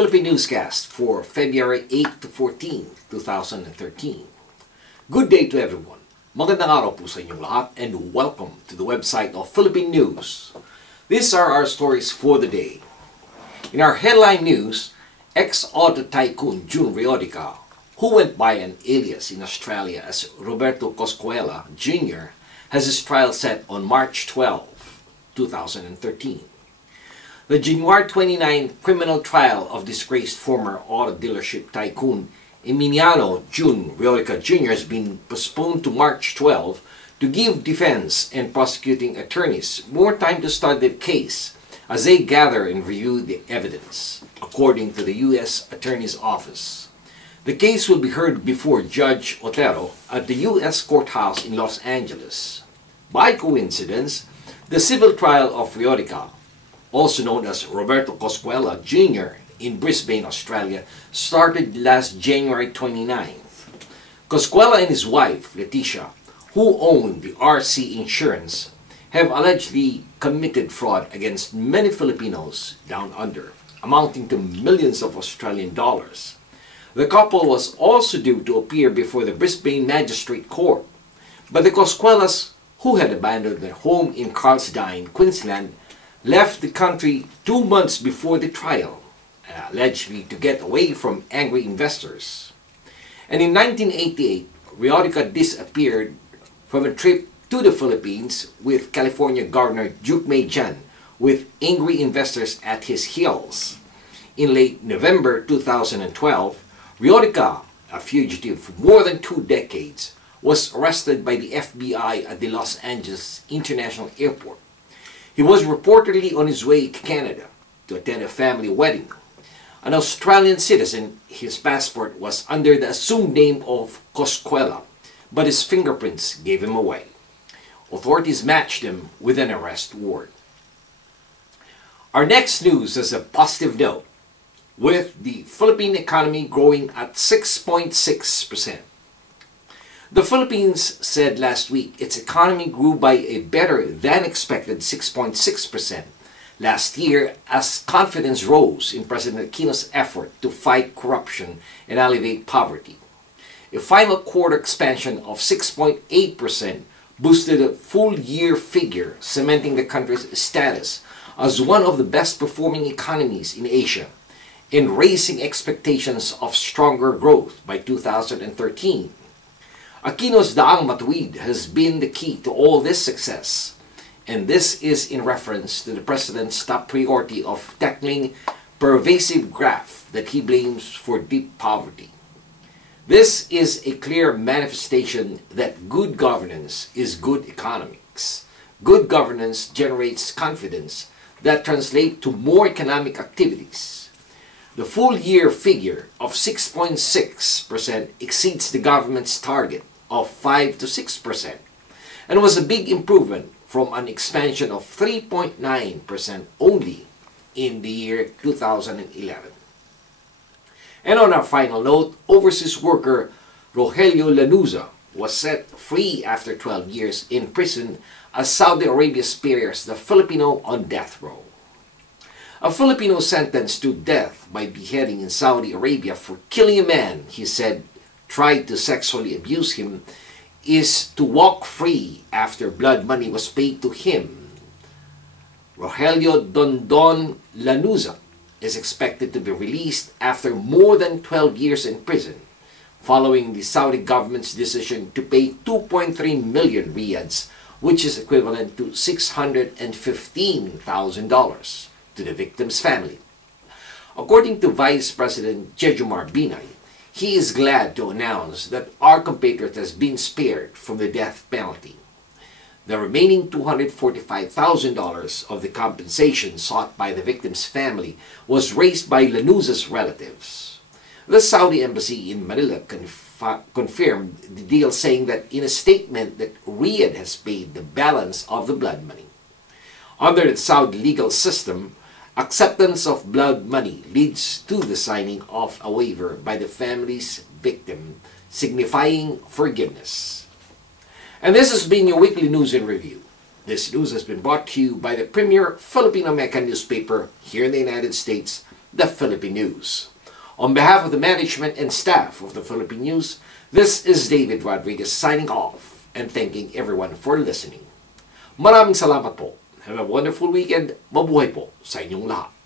Philippine Newscast for February 8 to 14, 2013. Good day to everyone. Magandang araw po sa inyong lahat and welcome to the website of Philippine News. These are our stories for the day. In our headline news, ex-auto tycoon Jun Riotica, who went by an alias in Australia as Roberto Coscuela Jr., has his trial set on March 12, 2013. The January 29 criminal trial of disgraced former auto dealership tycoon Emiliano Jun Riotica Jr. has been postponed to March 12 to give defense and prosecuting attorneys more time to study the case as they gather and review the evidence, according to the U.S. Attorney's Office. The case will be heard before Judge Otero at the U.S. Courthouse in Los Angeles. By coincidence, the civil trial of Riotica, also known as Roberto Coscuela Jr. in Brisbane, Australia, started last January 29th. Coscuela and his wife, Leticia, who owned the RC Insurance, have allegedly committed fraud against many Filipinos down under, amounting to millions of Australian dollars. The couple was also due to appear before the Brisbane Magistrate Court, but the Coscuelas, who had abandoned their home in Carlsdine, Queensland, left the country 2 months before the trial, allegedly to get away from angry investors. And in 1988, Riotica disappeared from a trip to the Philippines with California Governor Duke May-Jan, with angry investors at his heels. In late November 2012, Riotica, a fugitive for more than 2 decades, was arrested by the FBI at the Los Angeles International Airport. He was reportedly on his way to Canada to attend a family wedding. An Australian citizen, his passport was under the assumed name of Coscuela, but his fingerprints gave him away. Authorities matched him with an arrest warrant. Our next news is a positive note, with the Philippine economy growing at 6.6%. The Philippines said last week its economy grew by a better than expected 6.6% last year as confidence rose in President Aquino's effort to fight corruption and alleviate poverty. A final quarter expansion of 6.8% boosted a full-year figure, cementing the country's status as one of the best-performing economies in Asia and raising expectations of stronger growth by 2013. Aquino's Daang Matuwid has been the key to all this success, and this is in reference to the President's top priority of tackling pervasive graft that he blames for deep poverty. This is a clear manifestation that good governance is good economics. Good governance generates confidence that translates to more economic activities. The full-year figure of 6.6% exceeds the government's target of 5 to 6% and was a big improvement from an expansion of 3.9% only in the year 2011. And on our final note, overseas worker Rogelio Lanuza was set free after 12 years in prison as Saudi Arabia spares the Filipino on death row. A Filipino sentenced to death by beheading in Saudi Arabia for killing a man he said tried to sexually abuse him is to walk free after blood money was paid to him. Rogelio Dondon Lanuza is expected to be released after more than 12 years in prison, following the Saudi government's decision to pay 2.3 million riyads, which is equivalent to $615,000, to the victim's family. According to Vice President Jejomar Binay, he is glad to announce that our compatriot has been spared from the death penalty. The remaining $245,000 of the compensation sought by the victim's family was raised by Lanuza's relatives. The Saudi embassy in Manila confirmed the deal, saying that in a statement that Riyadh has paid the balance of the blood money. Under the Saudi legal system, acceptance of blood money leads to the signing of a waiver by the family's victim, signifying forgiveness. And this has been your weekly news and review. This news has been brought to you by the premier Filipino-American newspaper here in the United States, the Philippine News. On behalf of the management and staff of the Philippine News, this is David Rodriguez signing off and thanking everyone for listening. Maraming salamat po. Have a wonderful weekend. Mabuhay po sa inyong lahat.